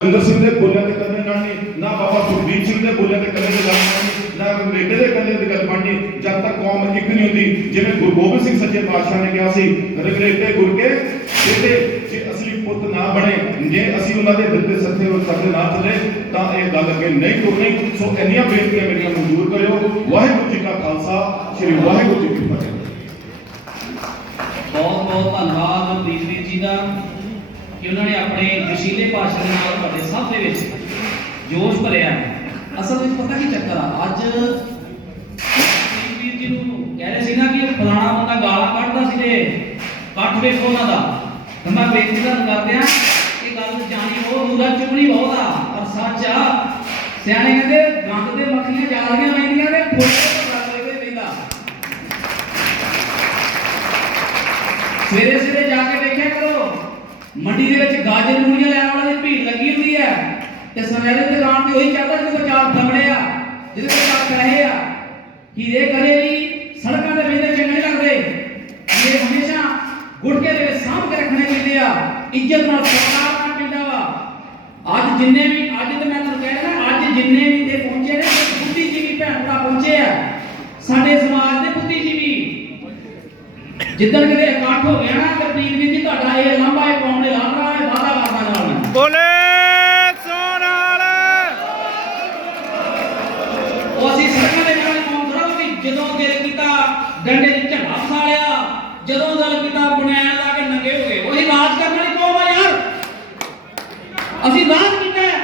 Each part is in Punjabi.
ਅੰਦਰ ਸਿੰਘ ਦੇ ਬੋਲਿਆਂ ਤੇ ਕੰਨੇ ਨਾਲ ਨਹੀਂ, ਨਾ ਬਾਬਾ ਸੁਖਬੀਰ ਸਿੰਘ ਦੇ ਬੋਲਿਆਂ ਤੇ ਕੰਨੇ ਤੇ ਗੱਲ ਬਣਨੀ ਨਾ ਰੰਗਰੇਟੇ ਦੇ ਕੰਨੇ ਤੇ ਗੱਲ ਬਣਨੀ ਜਦ ਤੱਕ ਕੌਮ ਇੱਕ ਨਹੀਂ ਹੁੰਦੀ, ਜਿਵੇਂ ਗੁਰੂ ਗੋਬਿੰਦ ਸਿੰਘ ਸੱਚੇ ਪਾਤਸ਼ਾਹ ਨੇ ਕਿਹਾ ਸੀ ਰੰਗਰੇਟੇ ਗੁਰ ਕੇ, ਜਿਹੜੇ ਜੇ ਅਸਲੀ ਪੁੱਤ ਨਾ ਬਣੇ, ਜੇ ਅਸੀਂ ਉਹਨਾਂ ਦੇ ਦਿੱਤੇ ਸੱਥੇ ਉਹ ਸਾਡੇ ਨਾ ਚੱਲੇ ਤਾਂ ਇਹ ਗੱਲ ਅੱਗੇ ਨਹੀਂ ਤੁਰਨੀ। ਸੋ ਇੰਨੀਆਂ ਬੇਨਤੀਆਂ ਮੇਰੀਆਂ ਮਨਜ਼ੂਰ ਕਰਿਓ। ਵਾਹਿਗੁਰੂ ਜੀ ਕਾ ਖਾਲਸਾ, ਸ੍ਰੀ ਵਾਹਿਗੁਰੂ ਜੀ ਕੀ ਫਤਿਹ। ਬਹੁਤ ਬਹੁਤ ਧੰਨਵਾਦ ਪ੍ਰੀਤਵੀਰ ਜੀ ਦਾ। ਕਿ ਉਹਨਾਂ ਨੇ ਆਪਣੇ ਜਸ਼ੀਲੇ ਭਾਸ਼ਣ ਦੇ ਨਾਲ ਤੁਹਾਡੇ ਸਭ ਦੇ ਵਿੱਚ ਜੋਸ਼ ਭਰਿਆ ਅਸਲ ਵਿੱਚ ਪਤਾ ਕੀ ਚੱਕਰ ਆ? ਅੱਜ ਪ੍ਰੀਤਵੀਰ ਜੀ ਨੂੰ ਕਹਿ ਰਹੇ ਸੀ ਨਾ ਕਿ ਫਲਾਣਾ ਬੰਦਾ ਗਾਲਾਂ ਕੱਢਦਾ ਸੀ ਤੇ ਕੱਟ ਵੇਖੋ ਉਹਨਾਂ ਦਾ। ਤਾਂ ਮੈਂ ਬੇਨਤੀ ਕਰਦੇ ਆ ਇਹ ਗੱਲ ਜਾਣੀ ਉਹ ਮੂਰਾ ਚੁਗਣੀ ਬਹੁਤ ਆ, ਪਰ ਸੱਚ ਆ, ਸਿਆਣੇ ਕਹਿੰਦੇ ਗੰਦ ਦੇ ਮੱਖੀਆਂ ਜਾਲੀਆਂ ਲੈਂਦੀਆਂ ਨੇ ਫੁੱਲ ਸਵੇਰੇ ਸਵੇਰੇ ਜਾ ਕੇ ਦੇਖਿਆ ਕਰੋ ਮੰਡੀ ਦੇ ਵਿੱਚ ਗਾਜਰ ਮੂਲੀਆਂ ਲੈਣ ਵਾਲੇ ਦੀ ਭੀੜ ਲੱਗੀ ਹੁੰਦੀ ਹੈ। ਤੇ ਸੁਨਹਿਰੇ ਦੁਕਾਨ ਤੇ ਉਹੀ ਚੱਲਦਾ ਜਿਹਦੇ ਕੋਲ ਤਗੜੇ ਆ, ਜਿਹਦੇ ਕੋਲ ਪੈਸੇ ਆ। ਹੀਰੇ ਕਦੇ ਵੀ, ਸੜਕਾਂ ਤੇ ਵੇਚਦੇ ਚੰਗੇ ਲੱਗਦੇ। ਇਹ ਹਮੇਸ਼ਾ ਗੁਟਕੇ ਦੇ ਵਿੱਚ ਸਾਂਭ ਕੇ ਰੱਖਣੇ ਚਾਹੀਦੇ ਆ। ਇੱਜ਼ਤ ਨਾਲ ਸਤਿਕਾਰ ਕਰਨਾ ਚਾਹੀਦਾ ਵਾ। ਅੱਜ ਜਿੰਨੇ ਵੀ, ਅੱਜ ਤੇ ਮੈਂ ਤੁਹਾਨੂੰ ਕਹਿ ਰਿਹਾ, ਅੱਜ ਜਿੰਨੇ ਵੀ ਤੇ ਪਹੁੰਚੇ ਨੇ, ਬੁੱਧੀਜੀਵੀ ਭੈਣ ਭਰਾ ਪਹੁੰਚੇ ਆ। ਸਾਡੇ ਸਮਾਜ ਜਿੱਦਣ ਕਿਤੇ ਇਕੱਠ ਹੋ ਗਿਆ ਨਾ ਪ੍ਰੀਤ ਵੀਰ ਜੀ ਤੁਹਾਡਾ ਇਹ ਲੰਬਾ ਇਹ ਕੌਮ ਨੇ ਲਾਣਾ ਹੈ ਵਾਦਾ ਕਰਦਾ ਨਾਲ। ਬੋਲੇ ਸੋਨਾਲ ਉਹ ਅਸੀਂ ਸੜਕਾਂ ਦੇ ਨਾਲ ਕੌਮ ਥੋੜਾ ਵੀ ਜਦੋਂ ਦਿਲ ਕੀਤਾ ਡੰਡੇ ਦੀ ਝੰਡਾ ਫਸਾਲਿਆ ਜਦੋਂ ਦਿਲ ਕੀਤਾ ਬਨੈਣ ਲਾ ਕੇ ਨੰਗੇ ਹੋ ਗਏ ਉਹੀ ਰਾਜ ਕਰਨ ਵਾਲੀ ਕੌਮ ਆ ਯਾਰ ਅਸੀਂ ਰਾਜ ਕੀਤਾ ਹੈ।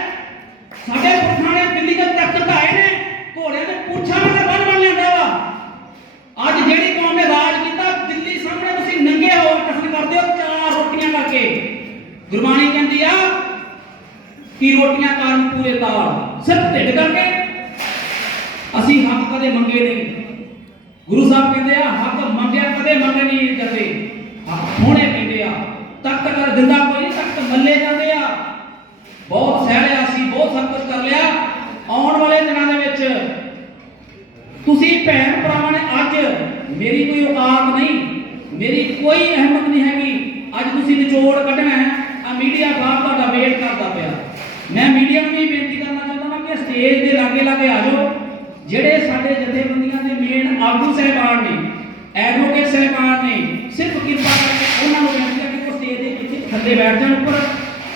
ਸਾਡੇ ਪੁਰਖਾਂ ਨੇ ਦਿੱਲੀ ਦੇ ਤਖਤ ਢਾਏ ਨੇ ਘੋੜਿਆਂ ਦੇ ਪੁੱਛਾਂ ਨਾਲ ਬੰਨ ਬੰਨ ਲਿਆਂਦਾ ਵਾ ਅੱਜ ਜਿਹੜੀ ਕੌਮ ਨੇ ਰਾਜ ਕੀਤਾ ਦਿੱਲੀ ਸਾਹਮਣੇ ਤੁਸੀਂ ਨੰਗੇ ਹੋ ਕਸਰ ਕਰਦੇ ਹੋ ਚਾਰ ਰੋਟੀਆਂ ਕਰਕੇ ਗੁਰਬਾਣੀ ਕਹਿੰਦੀ ਆ ਕਿ ਰੋਟੀਆਂ ਕਾਰਨ ਪੂਰੇ ਤਾਲ ਸਿਰਫ ਢਿੱਡ ਕਰਕੇ। ਅਸੀਂ ਹੱਕ ਕਦੇ ਮੰਗੇ ਨਹੀਂ। ਗੁਰੂ ਸਾਹਿਬ ਕਹਿੰਦੇ ਆ, ਹੱਕ ਮੰਗਿਆ ਕਦੇ ਮੰਗੇ ਨਹੀਂ ਜਾਂਦੇ ਹੱਕ ਹੋਣੇ ਪੈਂਦੇ ਆ, ਤਖਤ ਕਰ ਦਿੰਦਾ ਕੋਈ ਨਹੀਂ ਤਖਤ ਮੱਲੇ ਜਾਂਦੇ ਆ। ਬਹੁਤ ਸਹਿਲਿਆ ਸੀ, ਬਹੁਤ ਸਭ ਕੁਝ ਕਰ ਲਿਆ। ਆਉਣ ਵਾਲੇ ਦਿਨਾਂ ਦੇ ਵਿੱਚ ਤੁਸੀਂ ਭੈਣ ਭਰਾਵਾਂ ਨੇ ਅੱਜ ਮੇਰੀ ਕੋਈ ਔਕਾਤ ਨਹੀਂ, ਮੇਰੀ ਕੋਈ ਅਹਿਮਤ ਨਹੀਂ ਹੈਗੀ। ਅੱਜ ਤੁਸੀਂ ਨਿਚੋੜ ਕੱਢਣਾ ਹੈ ਆ ਮੀਡੀਆ ਬਾਹਰ ਤੁਹਾਡਾ ਵੇਟ ਕਰਦਾ ਪਿਆ ਮੈਂ ਮੀਡੀਆ ਨੂੰ ਵੀ ਬੇਨਤੀ ਕਰਨਾ ਚਾਹੁੰਦਾ ਹਾਂ ਕਿ ਸਟੇਜ ਦੇ ਲਾਗੇ ਲਾਗੇ ਆ ਜਾਓ। ਜਿਹੜੇ ਸਾਡੇ ਜਥੇਬੰਦੀਆਂ ਦੇ ਮੇਨ ਆਗੂ ਸਹਿਬਾਨ ਨੇ ਐਡਵੋਕੇਟ ਸਹਿਬਾਨ ਨੇ, ਸਿਰਫ ਕਿਰਪਾ ਕਰਕੇ ਉਹਨਾਂ ਨੂੰ ਬੇਨਤੀ ਹੈ ਕਿ ਉਹ ਸਟੇਜ ਦੇ ਇੱਥੇ ਥੱਲੇ ਬੈਠ ਜਾਣ ਉੱਪਰ।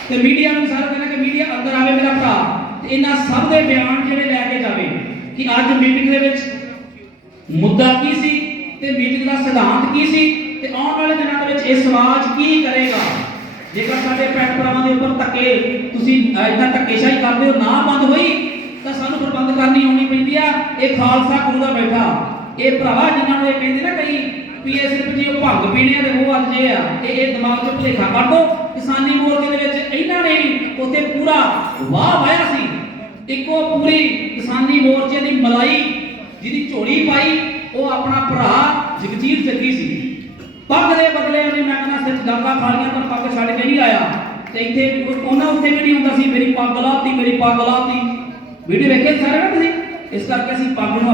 ਤੇ ਮੀਡੀਆ ਨੂੰ ਸਾਰਾ ਕਹਿੰਦਾ ਕਿ ਮੀਡੀਆ ਅੰਦਰ ਆਵੇ ਮੇਰਾ ਭਰਾ। ਤੇ ਇਹਨਾਂ ਸਭ ਦੇ ਬਿਆਨ ਜਿਹੜੇ ਲੈ ਕੇ ਜਾਵੇ ਕਿ ਅੱਜ ਮੀਟਿੰਗ ਦੇ ਵਿੱਚ ਮੁੱਦਾ ਕੀ ਸੀ ਤੇ ਮੀਟਿੰਗ ਦਾ ਸਿਧਾਂਤ ਕੀ ਸੀ ਤੇ ਆਉਣ ਵਾਲੇ ਦਿਨਾਂ ਦੇ ਵਿੱਚ ਇਹ ਸਮਾਜ ਕੀ ਕਰੇਗਾ? ਜੇਕਰ ਸਾਡੇ ਭੈਣ ਭਰਾਵਾਂ ਦੇ ਉੱਪਰ ਧੱਕੇ ਤੁਸੀਂ ਇਦਾਂ ਧੱਕੇਸ਼ਾਹੀ ਕਰਦੇ ਹੋ, ਨਾ ਬੰਦ ਬੰਦ ਕਰਨੀ ਆਉਣੀ ਪੈਂਦੀ ਆ, ਇਹ ਖਾਲਸਾ ਗੁਰੂ ਦਾ ਬੈਠਾ। ਇਹ ਭਰਾਵਾ ਜਿਨ੍ਹਾਂ ਨੂੰ ਇਹ ਕਹਿੰਦੇ ਨਾ ਕਈ ਵੀ ਇਹ ਸਿਰਫ ਜੀ ਉਹ ਭੰਗ ਪੀਣੇ ਆ ਤੇ ਉਹ ਅੱਜ ਜੇ ਆ, ਇਹ ਇਹ ਦਿਮਾਗ 'ਚ ਭੁਲੇਖਾ ਕੱਢ ਦੋ। ਕਿਸਾਨੀ ਮੋਰਚੇ ਦੇ ਵਿੱਚ ਇਹਨਾਂ ਨੇ ਉੱਥੇ ਪੂਰਾ ਵਾਹ ਵਾਇਆ ਸੀ। ਇੱਕੋ ਪੂਰੀ ਕਿਸਾਨੀ ਮੋਰਚੇ ਦੀ ਮਲਾਈ ਜਿਹਦੀ ਝੋਲੀ ਪਾਈ, ਉਹ ਆਪਣਾ ਭਰਾ ਜਗਜੀਤ ਜੱਗੀ ਸੀ। ਪੱਗ ਦੇ ਬਦਲੇ ਉਹਨੇ ਮੈਂ ਕਹਿੰਦਾ ਸਿਰ ਗਾਗਾ ਖਾਲੀਆਂ ਪਰ ਪੱਗ ਛੱਡ ਕੇ ਨਹੀਂ ਆਇਆ। ਤੇ ਇੱਥੇ ਉਹ- ਉਹਨਾਂ ਉੱਤੇ ਵੀ ਨਹੀਂ ਹੁੰਦਾ ਸੀ, ਮੇਰੀ ਪੱਗ ਲਾਤੀ, ਮੇਰੀ ਪੱਗ ਲਾਤੀ। ਵੀਡੀਓ ਵੇਖੇ ਸਾਰੇ ਨਾ ਤੁਸੀਂ? ਇਸ ਕਰਕੇ ਅਸੀਂ ਪੱਗ ਨੂੰ